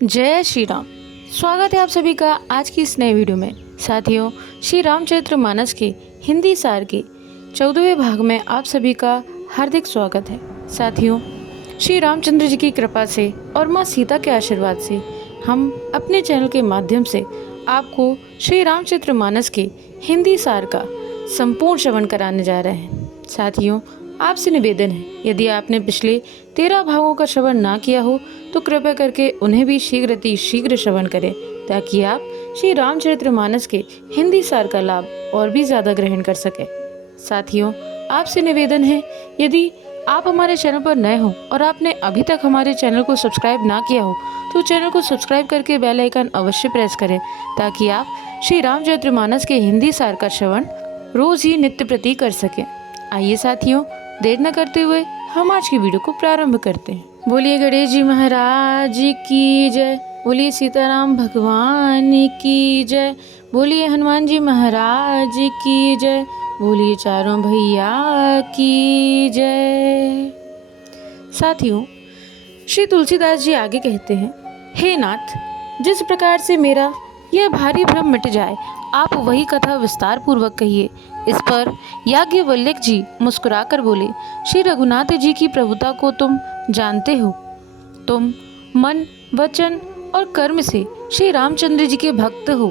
जय श्री राम। स्वागत है आप सभी का आज की इस नए वीडियो में। साथियों, श्री रामचरितमानस के हिंदी सार के 14वें भाग में आप सभी का हार्दिक स्वागत है। साथियों, श्री रामचंद्र जी की कृपा से और माँ सीता के आशीर्वाद से हम अपने चैनल के माध्यम से आपको श्री रामचरितमानस के हिंदी सार का संपूर्ण श्रवण कराने जा रहे हैं। साथियों, आपसे निवेदन है, यदि आपने पिछले 13 भागों का श्रवण ना किया हो तो कृपया करके उन्हें भी शीघ्र श्रवण करें, ताकि आप श्री रामचरितमानस के हिंदी सार का लाभ और भी ज़्यादा ग्रहण कर सकें। साथियों, आपसे निवेदन है, यदि आप हमारे चैनल पर नए हो और आपने अभी तक हमारे चैनल को सब्सक्राइब ना किया हो तो चैनल को सब्सक्राइब करके बेल आइकन अवश्य प्रेस करें, ताकि आप श्री रामचरितमानस के हिंदी सार का श्रवण रोज़ ही नित्य प्रति कर सकें। आइए साथियों, देर न करते हुए हम आज की वीडियो को प्रारंभ करते हैं। बोलिए गणेश जी महाराज की जय, बोलिए सीताराम भगवान की जय, बोलिए हनुमान जी महाराज की जय, बोलिए चारों भैया की जय। साथियों, श्री तुलसीदास जी आगे कहते हैं, हे नाथ, जिस प्रकार से मेरा यह भारी भ्रम मिट जाए, आप वही कथा विस्तार पूर्वक कहिए। इस पर याज्ञवल्क्य जी मुस्कुराकर बोले, श्री रघुनाथ जी की प्रभुता को तुम जानते हो। तुम मन, वचन और कर्म से श्री रामचंद्र जी के भक्त हो।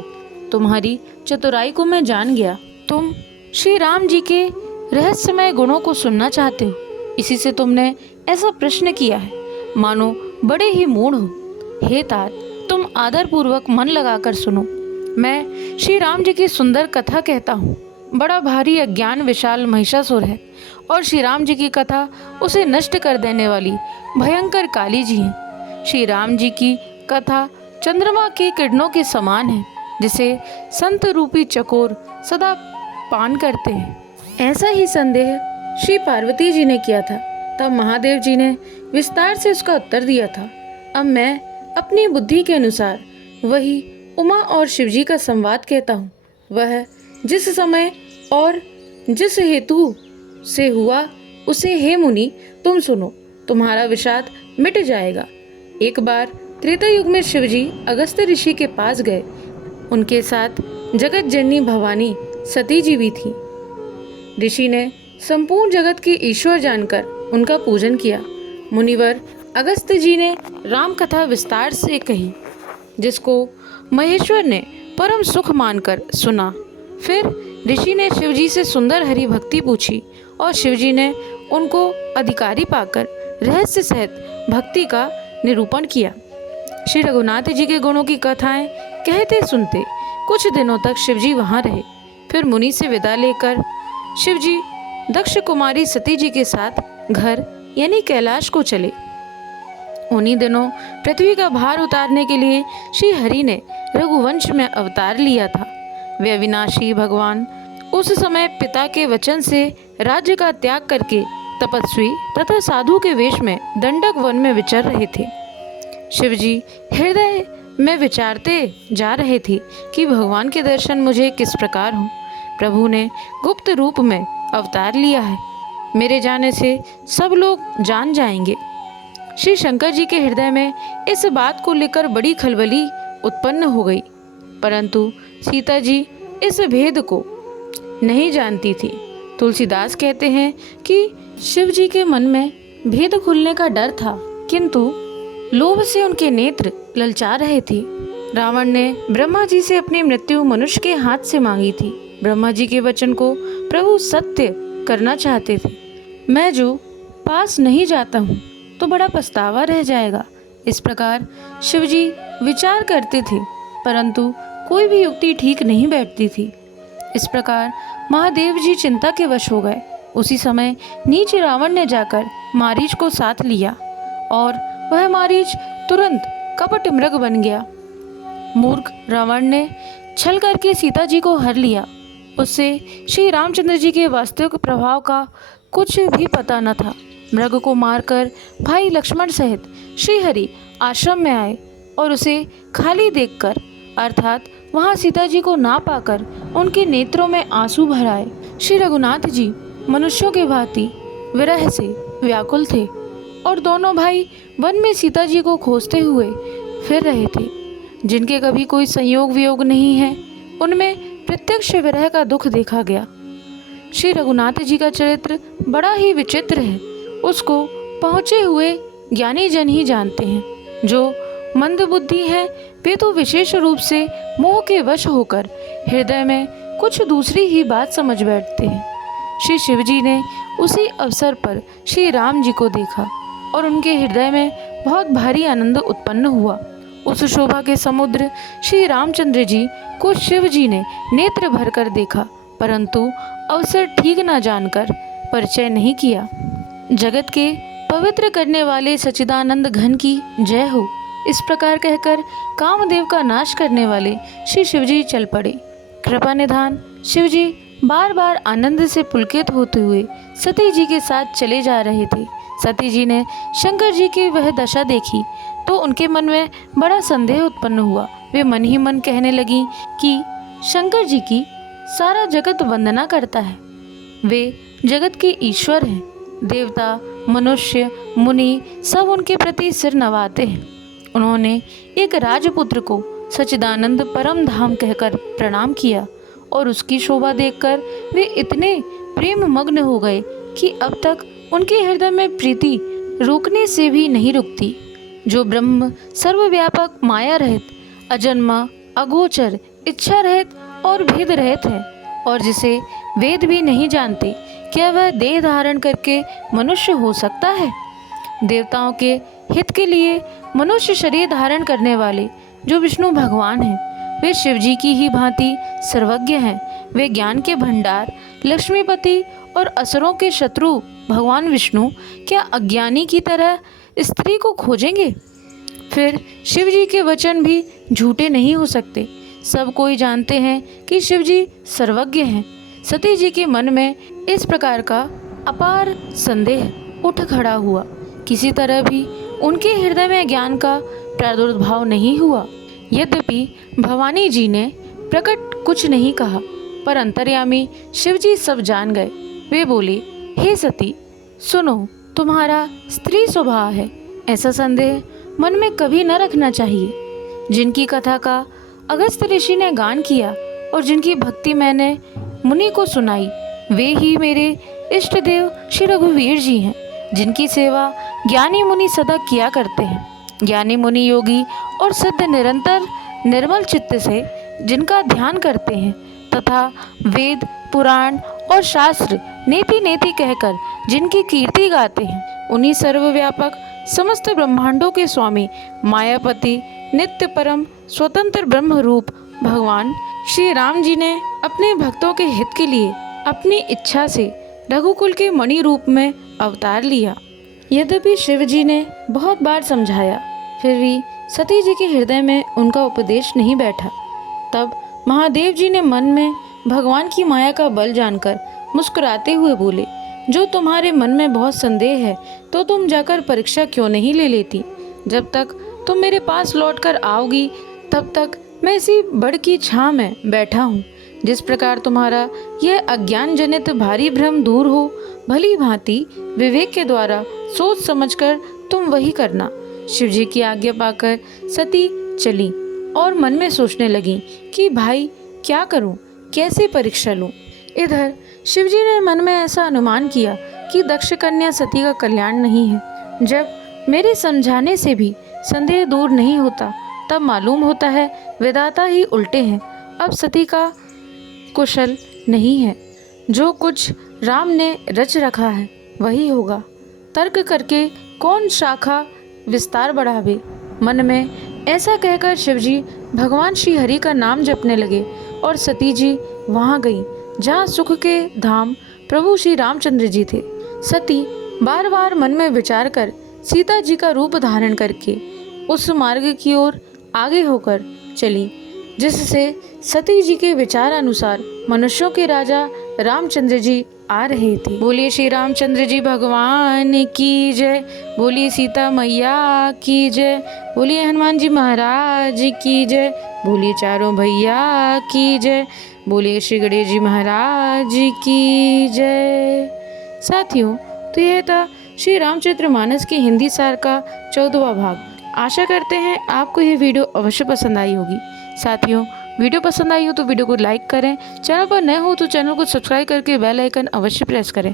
तुम्हारी चतुराई को मैं जान गया। तुम श्री राम जी के रहस्यमय गुणों को सुनना चाहते हो, इसी से तुमने ऐसा प्रश्न किया है, मानो बड़े ही मूढ़ हो। हे तात, तुम आदर पूर्वक मन लगाकर सुनो। मैं श्री राम जी की सुंदर कथा कहता हूँ। बड़ा भारी अज्ञान विशाल महिषासुर है और श्री राम जी की कथा उसे नष्ट कर देने वाली भयंकर काली जी हैं। श्री राम जी की कथा चंद्रमा के किरणों के समान है, जिसे संत रूपी चकोर सदा पान करते हैं। ऐसा ही संदेह श्री पार्वती जी ने किया था, तब महादेव जी ने विस्तार से उसका उत्तर दिया था। अब मैं अपनी बुद्धि के अनुसार वही उमा और शिवजी का संवाद कहता हूँ। वह जिस समय और जिस हेतु से हुआ उसे हे मुनि तुम सुनो, तुम्हारा विषाद मिट जाएगा। एक बार त्रेता युग में शिवजी अगस्त्य ऋषि के पास गए। उनके साथ जगत जननी भवानी सती जी भी थी। ऋषि ने संपूर्ण जगत के ईश्वर जानकर उनका पूजन किया। मुनिवर अगस्त्य जी ने राम कथा विस्तार से कही, जिसको महेश्वर ने परम सुख मानकर सुना। फिर ऋषि ने शिवजी से सुंदर हरि भक्ति पूछी और शिवजी ने उनको अधिकारी पाकर रहस्य सहित भक्ति का निरूपण किया। श्री रघुनाथ जी के गुणों की कथाएं कहते सुनते कुछ दिनों तक शिवजी वहां रहे। फिर मुनि से विदा लेकर शिवजी दक्ष कुमारी सती जी के साथ घर यानी कैलाश को चले। उन्हीं दिनों पृथ्वी का भार उतारने के लिए श्री हरि ने रघुवंश में अवतार लिया था। वे अविनाशी भगवान उस समय पिता के वचन से राज्य का त्याग करके तपस्वी तथा साधु के वेश में दंडक वन में विचर रहे थे। शिवजी हृदय में विचारते जा रहे थे कि भगवान के दर्शन मुझे किस प्रकार हों। प्रभु ने गुप्त रूप में अवतार लिया है, मेरे जाने से सब लोग जान जाएंगे। श्री शंकर जी के हृदय में इस बात को लेकर बड़ी खलबली उत्पन्न हो गई, परंतु सीता जी इस भेद को नहीं जानती थी। तुलसीदास कहते हैं कि शिव जी के मन में भेद खुलने का डर था, किंतु लोभ से उनके नेत्र ललचा रहे थे। रावण ने ब्रह्मा जी से अपनी मृत्यु मनुष्य के हाथ से मांगी थी। ब्रह्मा जी के वचन को प्रभु सत्य करना चाहते थे। मैं जो पास नहीं जाता हूँ तो बड़ा पछतावा रह जाएगा। इस प्रकार शिवजी विचार करते थे, परंतु कोई भी युक्ति ठीक नहीं बैठती थी। इस प्रकार महादेव जी चिंता के वश हो गए। उसी समय नीच रावण ने जाकर मारीच को साथ लिया और वह मारीच तुरंत कपट मृग बन गया। मूर्ख रावण ने छल करके सीता जी को हर लिया। उससे श्री रामचंद्र जी के वास्तविक प्रभाव का कुछ भी पता न था। मृग को मारकर भाई लक्ष्मण सहित श्री हरि आश्रम में आए और उसे खाली देखकर, अर्थात वहां सीता जी को ना पाकर उनके नेत्रों में आंसू भर आए। श्री रघुनाथ जी मनुष्यों के भांति विरह से व्याकुल थे और दोनों भाई वन में सीता जी को खोजते हुए फिर रहे थे, जिनके कभी कोई संयोग वियोग नहीं है, उनमें प्रत्यक्ष विरह का दुख देखा गया। श्री रघुनाथ जी का चरित्र बड़ा ही विचित्र है। उसको पहुँचे हुए ज्ञानी जन ही जानते हैं। जो मंद बुद्धि है वे तो विशेष रूप से मोह के वश होकर हृदय में कुछ दूसरी ही बात समझ बैठते हैं। श्री शिव जी ने उसी अवसर पर श्री राम जी को देखा और उनके हृदय में बहुत भारी आनंद उत्पन्न हुआ। उस शोभा के समुद्र श्री रामचंद्र जी को शिव जी ने नेत्र भर कर देखा, परंतु अवसर ठीक न जानकर परिचय नहीं किया। जगत के पवित्र करने वाले सच्चिदानंद घन की जय हो, इस प्रकार कहकर कामदेव का नाश करने वाले श्री शिवजी चल पड़े। कृपा निधान शिवजी बार बार आनंद से पुलकित होते हुए सती जी के साथ चले जा रहे थे। सती जी ने शंकर जी की वह दशा देखी तो उनके मन में बड़ा संदेह उत्पन्न हुआ। वे मन ही मन कहने लगी कि शंकर जी की सारा जगत वंदना करता है, वे जगत के ईश्वर हैं। देवता, मनुष्य, मुनि सब उनके प्रति सिर नवाते हैं। उन्होंने एक राजपुत्र को सच्चिदानंद परम धाम कहकर प्रणाम किया और उसकी शोभा देखकर वे इतने प्रेम मग्न हो गए कि अब तक उनके हृदय में प्रीति रोकने से भी नहीं रुकती। जो ब्रह्म सर्वव्यापक, माया रहित, अजन्मा, अगोचर, इच्छा रहित और भेद रहित है और जिसे वेद भी नहीं जानते, क्या वह देह धारण करके मनुष्य हो सकता है? देवताओं के हित के लिए मनुष्य शरीर धारण करने वाले जो विष्णु भगवान हैं, वे शिव जी की ही भांति सर्वज्ञ हैं। वे ज्ञान के भंडार, लक्ष्मीपति और असुरों के शत्रु भगवान विष्णु क्या अज्ञानी की तरह स्त्री को खोजेंगे? फिर शिव जी के वचन भी झूठे नहीं हो सकते। सब कोई जानते हैं कि शिव जी सर्वज्ञ हैं। सती जी के मन में इस प्रकार का अपार संदेह उठ खड़ा हुआ। किसी तरह भी उनके हृदय में ज्ञान का प्रादुर्भाव नहीं हुआ। यद्यपि भवानी जी ने प्रकट कुछ नहीं कहा, पर अंतर्यामी शिव जी सब जान गए। वे बोले, हे सती, सुनो, तुम्हारा स्त्री स्वभाव है, ऐसा संदेह मन में कभी न रखना चाहिए। जिनकी कथा का अगस्त ऋषि ने गान किया और जिनकी भक्ति मैंने मुनि को सुनाई, वे ही मेरे इष्ट देव श्री रघुवीर जी हैं, जिनकी सेवा ज्ञानी मुनि सदा किया करते हैं। ज्ञानी मुनि योगी और सिद्ध निरंतर निर्मल चित्त से जिनका ध्यान करते हैं तथा वेद, पुराण और शास्त्र नेति नेति कहकर जिनकी कीर्ति गाते हैं, उन्हीं सर्वव्यापक समस्त ब्रह्मांडों के स्वामी, मायापति, नित्य परम स्वतंत्र ब्रह्म रूप भगवान श्री राम जी ने अपने भक्तों के हित के लिए अपनी इच्छा से रघुकुल के मणि रूप में अवतार लिया। यद्यपि शिव जी ने बहुत बार समझाया, फिर भी सती जी के हृदय में उनका उपदेश नहीं बैठा। तब महादेव जी ने मन में भगवान की माया का बल जानकर मुस्कुराते हुए बोले, जो तुम्हारे मन में बहुत संदेह है तो तुम जाकर परीक्षा क्यों नहीं ले लेती? जब तक तुम मेरे पास लौटकर आओगी तब तक मैं इसी बड़ की छां में बैठा हूँ। जिस प्रकार तुम्हारा यह अज्ञान जनित भारी भ्रम दूर हो, भली भांति विवेक के द्वारा सोच समझकर तुम वही करना। शिव जी की आज्ञा पाकर सती चली और मन में सोचने लगी कि भाई क्या करूं, कैसे परीक्षा लूं। इधर शिव जी ने मन में ऐसा अनुमान किया कि दक्ष कन्या सती का कल्याण नहीं है। जब मेरे समझाने से भी संदेह दूर नहीं होता, तब मालूम होता है विधाता ही उल्टे हैं। अब सती का कुशल नहीं है, जो कुछ राम ने रच रखा है वही होगा। तर्क करके कौन शाखा विस्तार बढ़ावे। मन में ऐसा कहकर शिवजी भगवान श्री हरि का नाम जपने लगे और सती जी वहाँ गई जहाँ सुख के धाम प्रभु श्री रामचंद्र जी थे। सती बार बार मन में विचार कर सीता जी का रूप धारण करके उस मार्ग की ओर आगे होकर चली जिससे सती जी के विचार अनुसार मनुष्यों के राजा रामचंद्र जी आ रहे थे। बोलिए श्री रामचंद्र जी भगवान की जय, बोलिए सीता मैया की जय, बोलिए हनुमान जी महाराज की जय, बोलिए चारों भैया की जय, बोलिए श्री गणेश जी महाराज की जय। साथियों, तो यह था श्री रामचरितमानस के हिंदी सार का 14वां भाग। आशा करते हैं आपको ये वीडियो अवश्य पसंद आई होगी। साथियों, वीडियो पसंद आई हो तो वीडियो को लाइक करें, चैनल पर नए हो तो चैनल को सब्सक्राइब करके बेल आइकन अवश्य प्रेस करें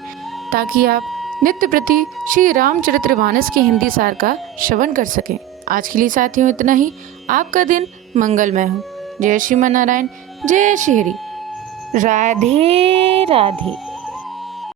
ताकि आप नित्य प्रति श्री रामचरितमानस के हिंदी सार का श्रवण कर सकें। आज के लिए साथियों इतना ही। आपका दिन मंगलमय हो। जय श्रीमन नारायण, जय श्री हरि। राधे राधे।